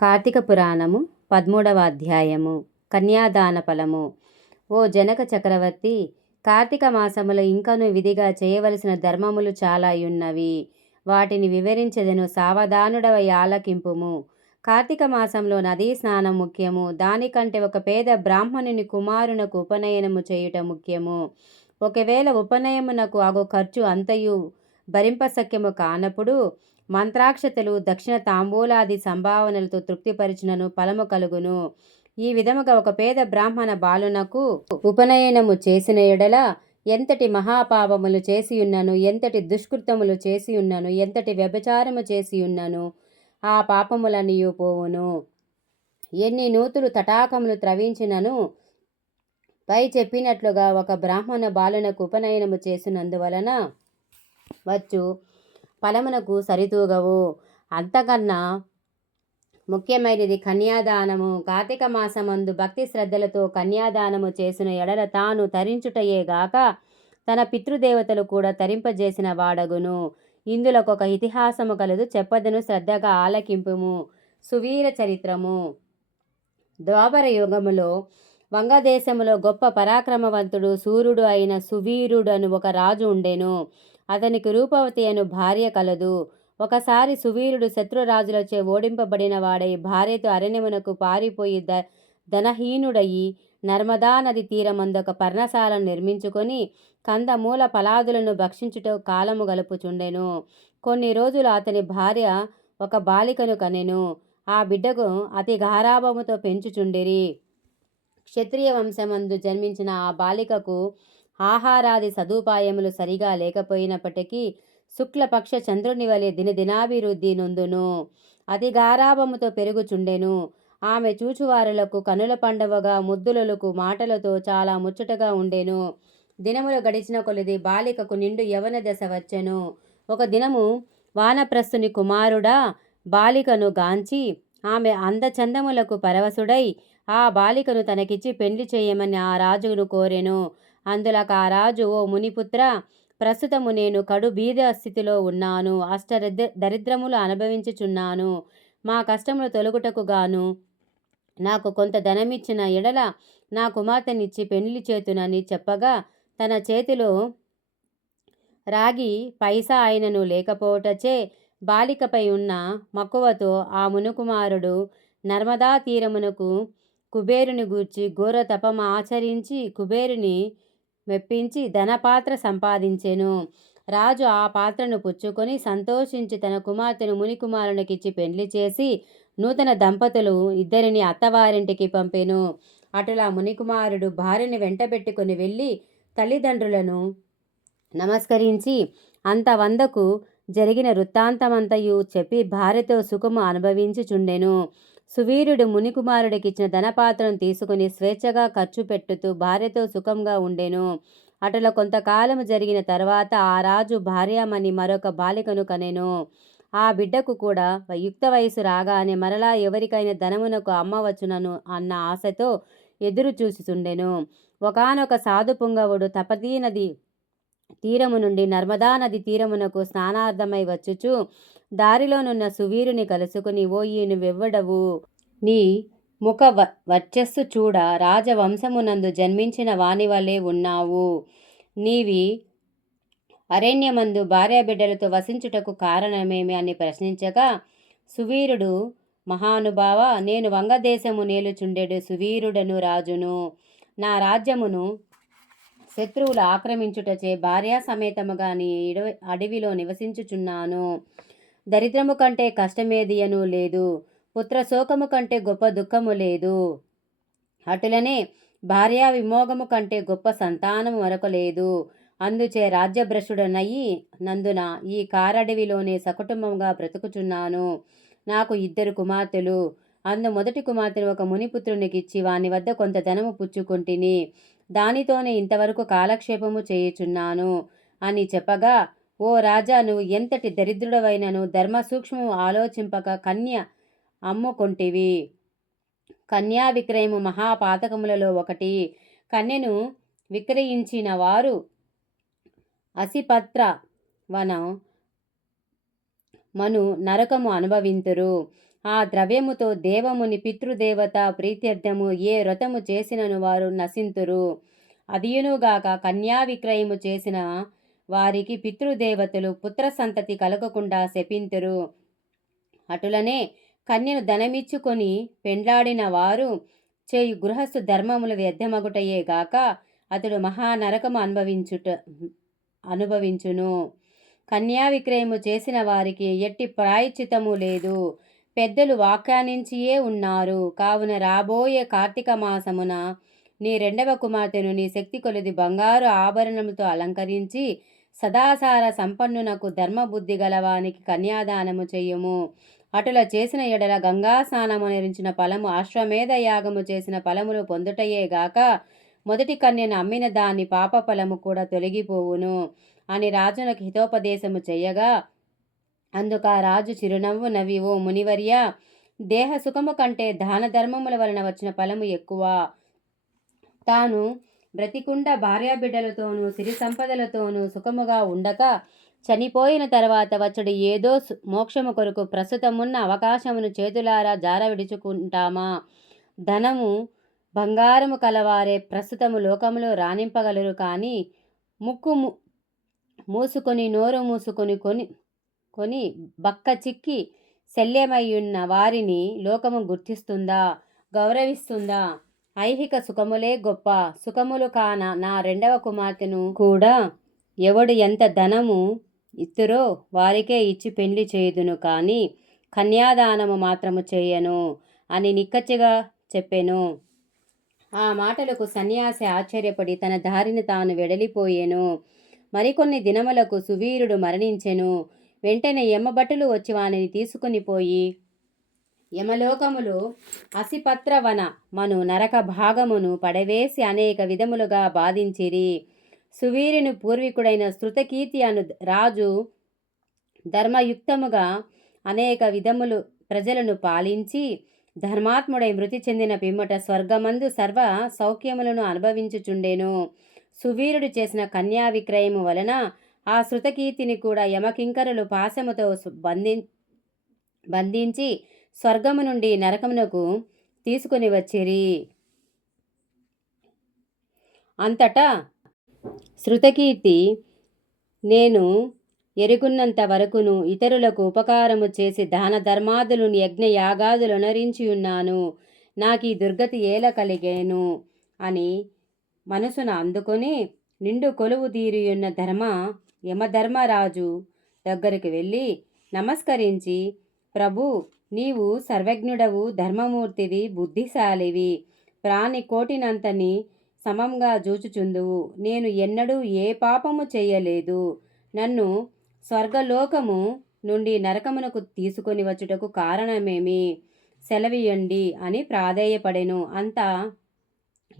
కార్తీక పురాణము పదమూడవ అధ్యాయము కన్యాదాన ఫలము. ఓ జనక చక్రవర్తి కార్తీక మాసములో ఇంకను విధిగా చేయవలసిన ధర్మములు చాలా ఉన్నవి వాటిని వివరించెదను సావధానుడవై ఆలకింపుము. కార్తీక మాసంలో నదీ స్నానం ముఖ్యము. దానికంటే ఒక పేద బ్రాహ్మణుని కుమారునకు ఉపనయనము చేయుట ముఖ్యము. ఒకవేళ ఉపనయమునకు అగు ఖర్చు అంతయు భరింపసక్యము కానప్పుడు మంత్రాక్షతలు దక్షిణ తాంబూలాది సంభావనలతో తృప్తిపరిచినను ఫలము కలుగును. ఈ విధముగా ఒక పేద బ్రాహ్మణ బాలునకు ఉపనయనము చేసిన ఎడల ఎంతటి మహాపాపములు చేసియున్నను ఎంతటి దుష్కృతములు చేసియున్నను ఎంతటి వ్యభిచారము చేసియున్నను ఆ పాపములనియు పోవును. ఎన్ని నూతులు తటాకములు త్రవించినను పై చెప్పినట్లుగా ఒక బ్రాహ్మణ బాలునకు ఉపనయనము చేసినందువలన వచ్చు. ఫలమునకు సరితూగవు. అంతకన్నా ముఖ్యమైనది కన్యాదానము. కార్తీక మాసమందు భక్తి శ్రద్ధలతో కన్యాదానము చేసిన ఎడల తాను తరించుటయేగాక తన పితృదేవతలు కూడా తరింపజేసిన వాడగును. ఇందులోకొక ఇతిహాసము కలదు చెప్పదను శ్రద్ధగా ఆలకింపుము. సువీర చరిత్రము. ద్వాపర యుగములో వంగదేశములో గొప్ప పరాక్రమవంతుడు సూర్యుడు అయిన సువీరుడు అని ఒక రాజు ఉండెను. అతనికి రూపవతి అను భార్య కలదు. ఒకసారి సువీరుడు శత్రురాజులచే ఓడింపబడిన వాడై భార్యతో అరణ్యమునకు పారిపోయి ద ధనహీనుడయి నర్మదా నది తీరమందొక పర్ణశాలను నిర్మించుకొని కందమూల ఫలాదులను భక్షించుట కాలము గలుపుచుండెను. కొన్ని రోజులు అతని భార్య ఒక బాలికను కనెను. ఆ బిడ్డకు అతి గారాభముతో పెంచుచుండిరి. క్షత్రియ వంశమందు జన్మించిన ఆ బాలికకు ఆహారాది సదుపాయములు సరిగా లేకపోయినప్పటికీ శుక్లపక్ష చంద్రుని వలె దినదినాభివృద్ధి నొందును. అతి గారాభముతో పెరుగుచుండెను. ఆమె చూచువారులకు కనుల పండవగా ముద్దులకు మాటలతో చాలా ముచ్చటగా ఉండెను. దినములు గడిచిన కొలది బాలికకు నిండు యవన దశ వచ్చెను. ఒక దినము వానప్రస్థుని కుమారుడా బాలికను గాంచి ఆమె అందచందములకు పరవశుడై ఆ బాలికను తనకిచ్చి పెండ్లి చేయమని ఆ రాజును కోరెను. అందులో ఆ రాజు ఓ మునిపుత్ర ప్రస్తుతము నేను కడు బీద స్థితిలో ఉన్నాను అష్ట దరిద్రములు అనుభవించుచున్నాను. మా కష్టములు తొలగుటకు గాను నాకు కొంత ధనమిచ్చిన ఎడల నా కుమార్తెనిచ్చి పెళ్ళి చేతునని చెప్పగా తన చేతిలో రాగి పైసా ఆయనను లేకపోవటచే బాలికపై ఉన్న మక్కువతో ఆ మునుకుమారుడు నర్మదా తీరమునకు కుబేరుని గూర్చి ఘోర తపమ ఆచరించి కుబేరుని మెప్పించి ధనపాత్ర సంపాదించెను. రాజు ఆ పాత్రను పుచ్చుకొని సంతోషించి తన కుమార్తెను మునికుమారునికిచ్చి పెండ్లి చేసి నూతన దంపతులు ఇద్దరిని అత్తవారింటికి పంపెను. అటులా మునికుమారుడు భార్యని వెంటబెట్టుకుని వెళ్ళి తల్లిదండ్రులను నమస్కరించి అంత వందకు జరిగిన వృత్తాంతమంతయు చెప్పి భార్యతో సుఖము అనుభవించుచుండెను. సువీరుడు మునికుమారుడికిచ్చిన ధనపాత్రను తీసుకుని స్వేచ్ఛగా ఖర్చు పెట్టుతూ భార్యతో సుఖంగా ఉండెను. అటుల కొంతకాలము జరిగిన తర్వాత ఆ రాజు భార్యామణి మరొక బాలికను కనెను. ఆ బిడ్డకు కూడా యుక్త వయసు రాగానే మరలా ఎవరికైనా ధనమునకు అమ్మవచ్చునను అన్న ఆశతో ఎదురు చూసుచుండెను ఒకనొక సాధు పుంగవుడు తపదీ నది తీరము నుండి నర్మదా నది తీరమునకు స్నానార్థమై వచ్చుచు. దారిలోనున్న సువీరుని కలుసుకుని ఓ ఈయనువెవ్వడవు నీ ముఖ వర్చస్సు చూడ. రాజవంశమునందు జన్మించిన వాని వలె ఉన్నావు. నీవి అరణ్యమందు భార్యాబిడ్డలతో వసించుటకు కారణమేమి? అని ప్రశ్నించగా సువీరుడు మహానుభావ నేను వంగదేశము నేలుచుండెడు సువీరుడను రాజును. నా రాజ్యమును శత్రువులు ఆక్రమించుటచే భార్యా సమేతముగా నీ అడవిలో నివసించుచున్నాను. దరిద్రము కంటే కష్టమేదియను లేదు. పుత్రశోకము కంటే గొప్ప దుఃఖము లేదు. అటులనే భార్యా విమోగము కంటే గొప్ప సంతానము మరొక లేదు. అందుచే రాజ్యభ్రషుడనయ్యి నందున ఈ కారడవిలోనే సకుటుంబంగా బ్రతుకుచున్నాను. నాకు ఇద్దరు కుమార్తెలు. అందు మొదటి కుమార్తెను ఒక మునిపుత్రునికిచ్చి వాని వద్ద కొంత ధనము పుచ్చుకుంటుని. దానితోనే ఇంతవరకు కాలక్షేపము చేయుచున్నాను అని చెప్పగా ఓ రాజా నువ్వు ఎంతటి దరిద్రుడవైనను ధర్మ సూక్ష్మము ఆలోచింపక కన్య అమ్ముకొంటివి. కన్యా విక్రయము మహాపాతకములలో ఒకటి. కన్యను విక్రయించిన వారు అసిపత్ర వన మను నరకము అనుభవింతురు. ఆ ద్రవ్యముతో దేవముని పితృదేవత ప్రీత్యర్థము ఏ వ్రతము చేసినను వారు నశింతురు. అదియునుగాక కన్యా విక్రయము చేసిన వారికి పితృదేవతలు పుత్ర సంతతి కలగకుండా శపింతురు. అటులనే కన్యను ధనమిచ్చుకొని పెండ్లాడిన వారు చేయు గృహస్థు ధర్మములు వ్యర్థమగుటయే గాక అతడు మహానరకము అనుభవించుట అనుభవించును. కన్యా విక్రయము చేసిన వారికి ఎట్టి ప్రాయచితము లేదు. పెద్దలు వ్యాఖ్యానించియే ఉన్నారు. కావున రాబోయే కార్తీక మాసమున నీ రెండవ కుమార్తెను నీ శక్తి కొలది బంగారు ఆభరణముతో అలంకరించి సదాసార సంపన్నునకు ధర్మబుద్ధి గలవానికి కన్యాదానము చెయ్యము అటుల చేసిన ఎడల గంగా స్నానము నిరించిన ఫలము అశ్వమేధ యాగము చేసిన ఫలములు పొందుటయే గాక మొదటి కన్యను అమ్మిన దాని పాప ఫలము కూడా తొలగిపోవును అని రాజునకు హితోపదేశము చేయగా అందుక రాజు చిరునవ్వు నవ్వి ఓ మునివర్య దేహ సుఖము కంటే దాన ధర్మముల వలన వచ్చిన ఫలము ఎక్కువ. తాను బ్రతికుండ భార్యాబిడ్డలతోనూ సిరి సంపదలతోనూ సుఖముగా ఉండక చనిపోయిన తర్వాత వచ్చడి ఏదో సు- మోక్షము కొరకు ప్రస్తుతమున్న అవకాశమును చేతులారా జార విడుచుకుంటామా? ధనము బంగారము కలవారే ప్రస్తుతము లోకములో రాణింపగలరు కానీ ముక్కు ము- మూసుకొని నోరు మూసుకొని కొని కొని బక్క చిక్కి శల్యమయ్యున్న వారిని లోకము గుర్తిస్తుందా? గౌరవిస్తుందా? ఐహిక సుఖములే గొప్ప. సుఖములు కాన నా రెండవ కుమార్తెను కూడా ఎవడు ఎంత ధనము ఇత్తురో వారికే ఇచ్చి పెండ్లి చేయుదును కానీ కన్యాదానము మాత్రము చేయను అని నిక్కచ్చిగా చెప్పెను. ఆ మాటలకు సన్యాసి ఆశ్చర్యపడి తన దారిని తాను వెడలిపోయెను. మరికొన్ని దినములకు సువీరుడు మరణించెను. వెంటనే యమభటులు వచ్చి వానిని తీసుకుని పోయి యమలోకములు అసిపత్రవన మను నరక భాగమును పడవేసి అనేక విధములుగా బాధించిరి. సువీరుని పూర్వీకుడైన శృతకీర్తి అను రాజు ధర్మయుక్తముగా అనేక విధములు ప్రజలను పాలించి ధర్మాత్ముడై మృతి చెందిన పిమ్మట స్వర్గమందు సర్వ సౌఖ్యములను అనుభవించుచుండెను. సువీరుడు చేసిన కన్యా విక్రయము వలన ఆ శృతకీర్తిని కూడా యమకింకరులు పాశముతో బంధి బంధించి స్వర్గము నుండి నరకమునకు తీసుకుని వచ్చిరి. అంతటా శృతకీర్తి నేను ఎరుగున్నంత వరకును ఇతరులకు ఉపకారము చేసి దాన ధర్మాదులు యజ్ఞ యాగాదులు అనరించి ఉన్నాను నాకు ఈ దుర్గతి ఏల కలిగేను అని మనసున అందుకొని నిండు కొలువు తీరియున్న ధర్మ యమధర్మరాజు దగ్గరికి వెళ్ళి నమస్కరించి ప్రభు నీవు సర్వజ్ఞుడవు ధర్మమూర్తివి బుద్ధిశాలివి. ప్రాణి కోటినంతని సమంగా జూచుచుందువు. నేను ఎన్నడూ ఏ పాపము చేయలేదు. నన్ను స్వర్గలోకము నుండి నరకమునకు తీసుకొని వచ్చుటకు కారణమేమి? సెలవియండి అని ప్రాధేయపడెను. అంతా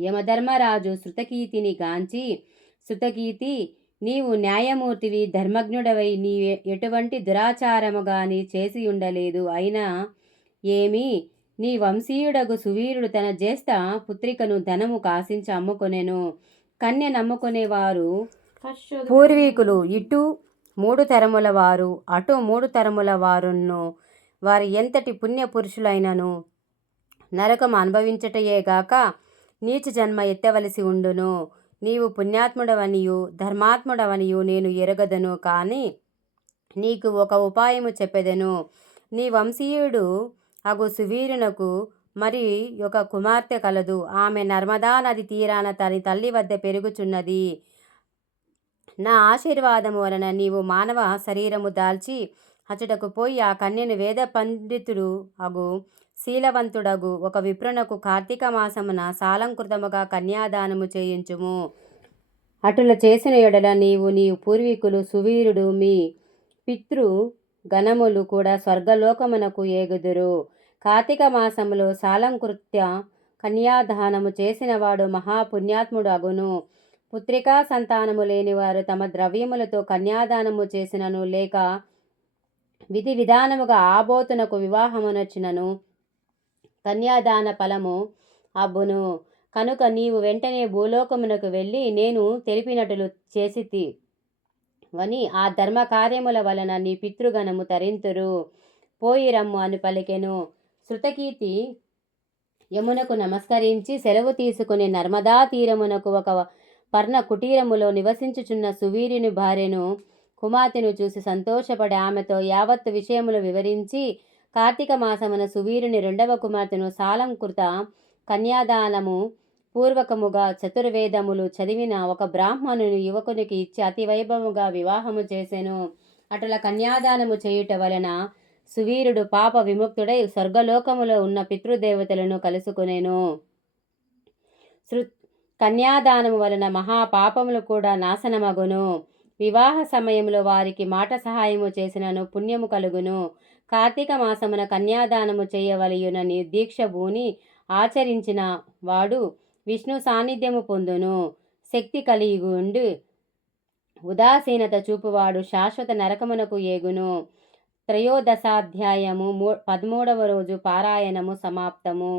యమధర్మరాజు శృతకీతిని గాంచి శృతకీతి నీవు న్యాయమూర్తివి ధర్మజ్ఞుడవై నీ ఎటువంటి దురాచారము గాని చేసి ఉండలేదు అయినా ఏమి నీ వంశీయుడగు సువీరుడు తన జ్యేష్ఠ పుత్రికను ధనము కాసించి అమ్ముకొనెను. కన్య నమ్ముకునేవారు పూర్వీకులు ఇటు మూడు తరముల వారు అటు మూడు తరముల వారును వారి ఎంతటి పుణ్య పురుషులైనను నరకం అనుభవించటయేగాక నీచ జన్మ ఎత్తవలసి ఉండును. నీవు పుణ్యాత్ముడవనియు ధర్మాత్ముడవనియు నేను ఎరగదను కానీ నీకు ఒక ఉపాయము చెప్పెదను. నీ వంశీయుడు అగు సువీరునకు మరి ఒక కుమార్తె కలదు. ఆమె నర్మదా నది తీరాన తన తల్లి వద్ద పెరుగుచున్నది. నా ఆశీర్వాదము వలన నీవు మానవ శరీరము దాల్చి అచ్చటకు పోయి ఆ కన్యను వేద పండితుడు అగు శీలవంతుడగు. ఒక విప్రునకు కార్తీక మాసమున సాలంకృతముగా కన్యాదానము చేయించుము. అటుల చేసిన ఎడల నీవు నీ పూర్వీకులు సువీరుడు మీ పితృ గణములు కూడా స్వర్గలోకమునకు ఏగుదురు. కార్తీక మాసములో సాలంకృత్య కన్యాదానము చేసినవాడు మహాపుణ్యాత్ముడు అగును పుత్రికా సంతానము లేనివారు తమ ద్రవ్యములతో కన్యాదానము చేసినను లేక విధి విధానముగా ఆబోతునకు వివాహమునొచ్చినను. కన్యాదాన ఫలము. అబ్బును కనుక నీవు వెంటనే భూలోకమునకు వెళ్ళి నేను తెలిపినట్లు చేసితి. వని ఆ ధర్మ కార్యముల వలన నీ పితృగణము తరింతురు. పోయి రమ్ము అని పలికెను. శృతకీర్తి యమునకు నమస్కరించి సెలవు తీసుకుని నర్మదా తీరమునకు ఒక పర్ణ కుటీరములో నివసించుచున్న సువీరుని భార్యను కుమార్తెను చూసి సంతోషపడి ఆమెతో యావత్తు విషయములు వివరించి కార్తీక మాసమున సువీరుని రెండవ కుమార్తెను సాలంకృత కన్యాదానము పూర్వకముగా చతుర్వేదములు చదివిన ఒక బ్రాహ్మణుని యువకునికి ఇచ్చి అతి వైభవముగా వివాహము చేసెను. అటుల కన్యాదానము చేయుట వలన సువీరుడు పాప విముక్తుడై స్వర్గలోకములో ఉన్న పితృదేవతలను కలుసుకునేను. శృ కన్యాదానము వలన మహాపాపములు కూడా నాశనమగును. వివాహ సమయంలో వారికి మాట సహాయము చేసినను పుణ్యము కలుగును. కార్తీక మాసమున కన్యాదానము చేయవలయునని దీక్ష భూని ఆచరించిన వాడు విష్ణు సాన్నిధ్యము పొందును. శక్తి కలిగి ఉండి ఉదాసీనత చూపువాడు శాశ్వత నరకమునకు ఏగును. త్రయోదశాధ్యాయము మూ పదమూడవ రోజు పారాయణము సమాప్తము.